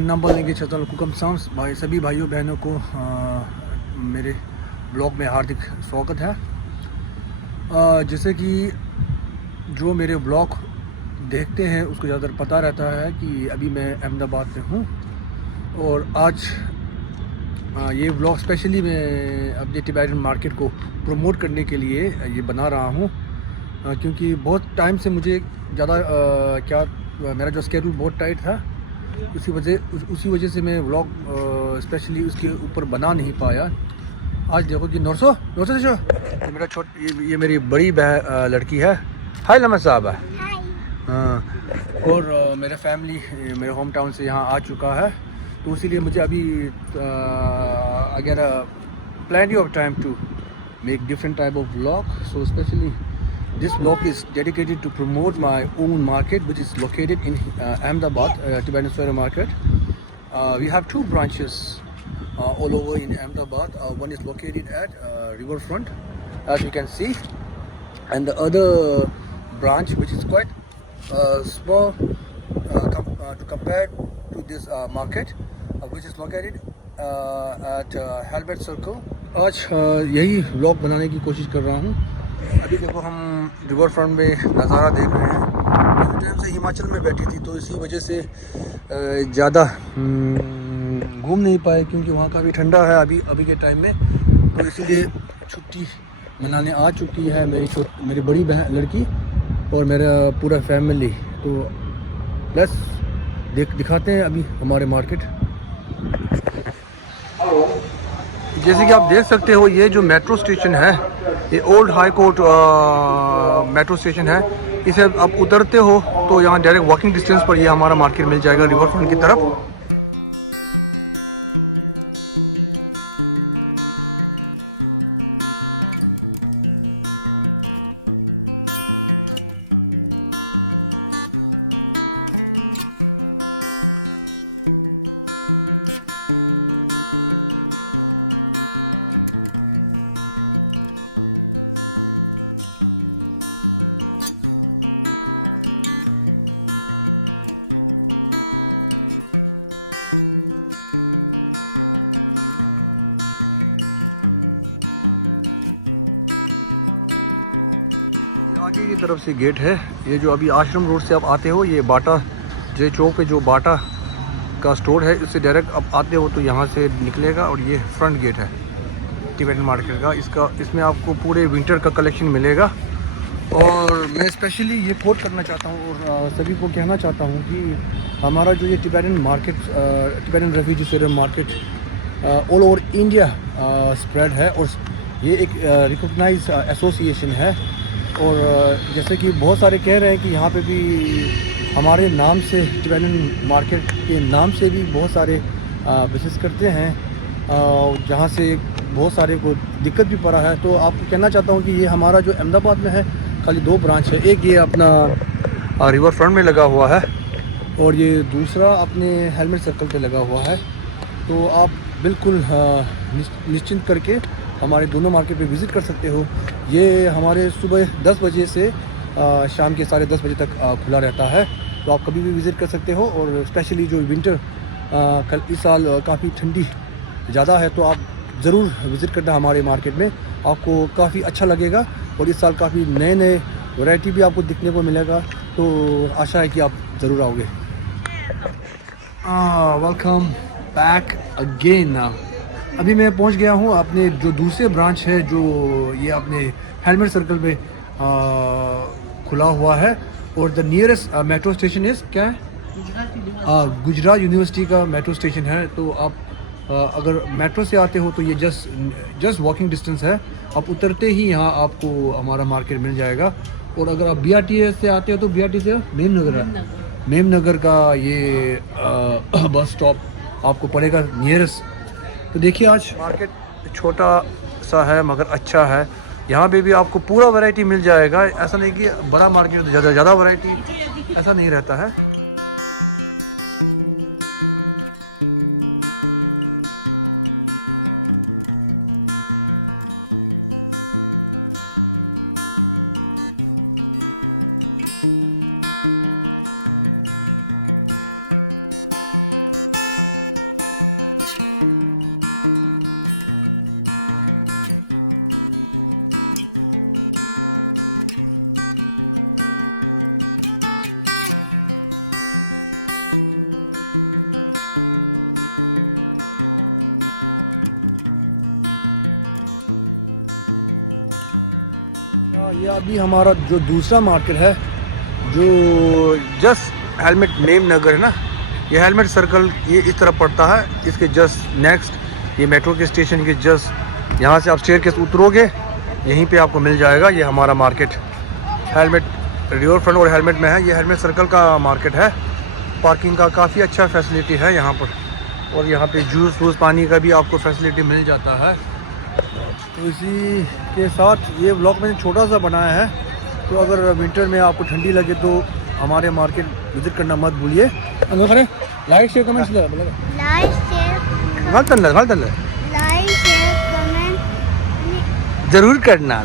नाम बोलेंगे चतल कुकम साम्स भाई सभी भाइयों बहनों को मेरे ब्लॉग में हार्दिक स्वागत है। जैसे कि जो मेरे ब्लॉग देखते हैं उसको ज़्यादातर पता रहता है कि अभी मैं अहमदाबाद में हूँ और आज ये ब्लॉग स्पेशली मैं अपने टिबेटन मार्केट को प्रमोट करने के लिए ये बना रहा हूँ, क्योंकि बहुत टाइम से मुझे ज़्यादा मेरा जो स्केड्यूल बहुत टाइट था, उसी वजह से मैं व्लॉग स्पेशली उसके ऊपर बना नहीं पाया। आज देखो कि नौरसो देखो ये मेरा ये मेरी बड़ी लड़की है। हाय लम्हा साहब है। हाँ, और मेरा फैमिली मेरे होम टाउन से यहाँ आ चुका है, तो इसीलिए मुझे अभी अगर plenty of time to make different type of vlog. So especially this vlog is dedicated to promote my own market, which is located in Ahmedabad, Tibetan Soya Market. We have two branches all over in Ahmedabad. One is located at Riverfront, as you can see, and the other branch, which is quite small to compare to this market, which is located at Halbert Circle. आज यही vlog बनाने की कोशिश कर रहा हूँ। अभी देखो हम रिवर फ्रंट में नज़ारा देख रहे हैं। काफ़ी टाइम से हिमाचल में बैठी थी, तो इसी वजह से ज़्यादा घूम नहीं पाए, क्योंकि वहाँ काफ़ी ठंडा है अभी के टाइम में। तो इसीलिए छुट्टी मनाने आ चुकी है मेरी बड़ी बहन लड़की और मेरा पूरा फैमिली। तो प्लस दिखाते हैं अभी हमारे मार्केट। जैसे कि आप देख सकते हो, ये जो मेट्रो स्टेशन है, ये old high court metro station है। इसे आप उतरते हो तो यहाँ डायरेक्ट वॉकिंग डिस्टेंस पर ये हमारा मार्केट मिल जाएगा रिवर फ्रंट की तरफ। आगे की तरफ से गेट है। ये जो अभी आश्रम रोड से आप आते हो, ये बाटा जे चौक पे जो बाटा का स्टोर है, इससे डायरेक्ट आप आते हो तो यहाँ से निकलेगा और ये फ्रंट गेट है टिबेटन मार्केट का। इसमें आपको पूरे विंटर का कलेक्शन मिलेगा। और मैं स्पेशली ये कोट करना चाहता हूँ और सभी को कहना चाहता हूँ कि हमारा जो ये Tibetan market, Tibetan refugee seller market all over India spread है और ये एक रिकॉग्नाइज एसोसिएशन है। और जैसे कि बहुत सारे कह रहे हैं कि यहाँ पे भी हमारे नाम से, टिबेटन मार्केट के नाम से भी बहुत सारे बिजनेस करते हैं, जहाँ से बहुत सारे को दिक्कत भी पड़ा है। तो आपको कहना चाहता हूँ कि ये हमारा जो अहमदाबाद में है, खाली 2 ब्रांच है। एक ये अपना रिवर फ्रंट में लगा हुआ है और ये दूसरा अपने हेलमेट सर्कल पे लगा हुआ है। तो आप बिल्कुल निश्चिंत करके हमारे दोनों मार्केट पे विज़िट कर सकते हो। ये हमारे सुबह 10 बजे से शाम के 10:30 बजे तक खुला रहता है, तो आप कभी भी विज़िट कर सकते हो। और स्पेशली जो विंटर कल इस साल काफ़ी ठंडी ज़्यादा है, तो आप ज़रूर विज़िट करना हमारे मार्केट में, आपको काफ़ी अच्छा लगेगा। और इस साल काफ़ी नए वैरायटी भी आपको दिखने को मिलेगा, तो आशा है कि आप ज़रूर आओगे। Welcome back again. अभी मैं पहुंच गया हूं अपने जो दूसरे ब्रांच है, जो ये अपने हेलमेट सर्कल पे खुला हुआ है। और the nearest metro station is क्या है? गुजरात यूनिवर्सिटी का मेट्रो स्टेशन है। तो आप अगर मेट्रो से आते हो तो ये जस्ट वॉकिंग डिस्टेंस है। आप उतरते ही यहाँ आपको हमारा मार्केट मिल जाएगा। और अगर आप BRT से आते हो तो BRT से मेमनगर का ये बस स्टॉप आपको पड़ेगा नियरेस्ट। तो देखिए, आज मार्केट छोटा सा है मगर अच्छा है। यहाँ पे भी आपको पूरा वैरायटी मिल जाएगा। ऐसा नहीं कि बड़ा मार्केट में ज़्यादा वैरायटी, ऐसा नहीं रहता है। ये अभी हमारा जो दूसरा मार्केट है, जो जस्ट हेलमेट नेम नगर है ना, ये हेलमेट सर्कल ये इस तरफ पड़ता है। इसके जस्ट नेक्स्ट ये मेट्रो के स्टेशन के जस्ट यहाँ से आप स्टेयर के उतरोगे, यहीं पे आपको मिल जाएगा ये हमारा मार्केट। हेलमेट रिवर फ्रंट और हेलमेट में है। ये हेलमेट सर्कल का मार्केट है। पार्किंग का काफ़ी अच्छा फैसिलिटी है यहाँ पर, और यहाँ पे जूस वूस पानी का भी आपको फैसिलिटी मिल जाता है। तो इसी के साथ ये ब्लॉग मैंने छोटा सा बनाया है, तो अगर विंटर में आपको ठंडी लगे तो हमारे मार्केट विजिट करना मत भूलिए। लाइक शेयर कमेंट जरूर करना।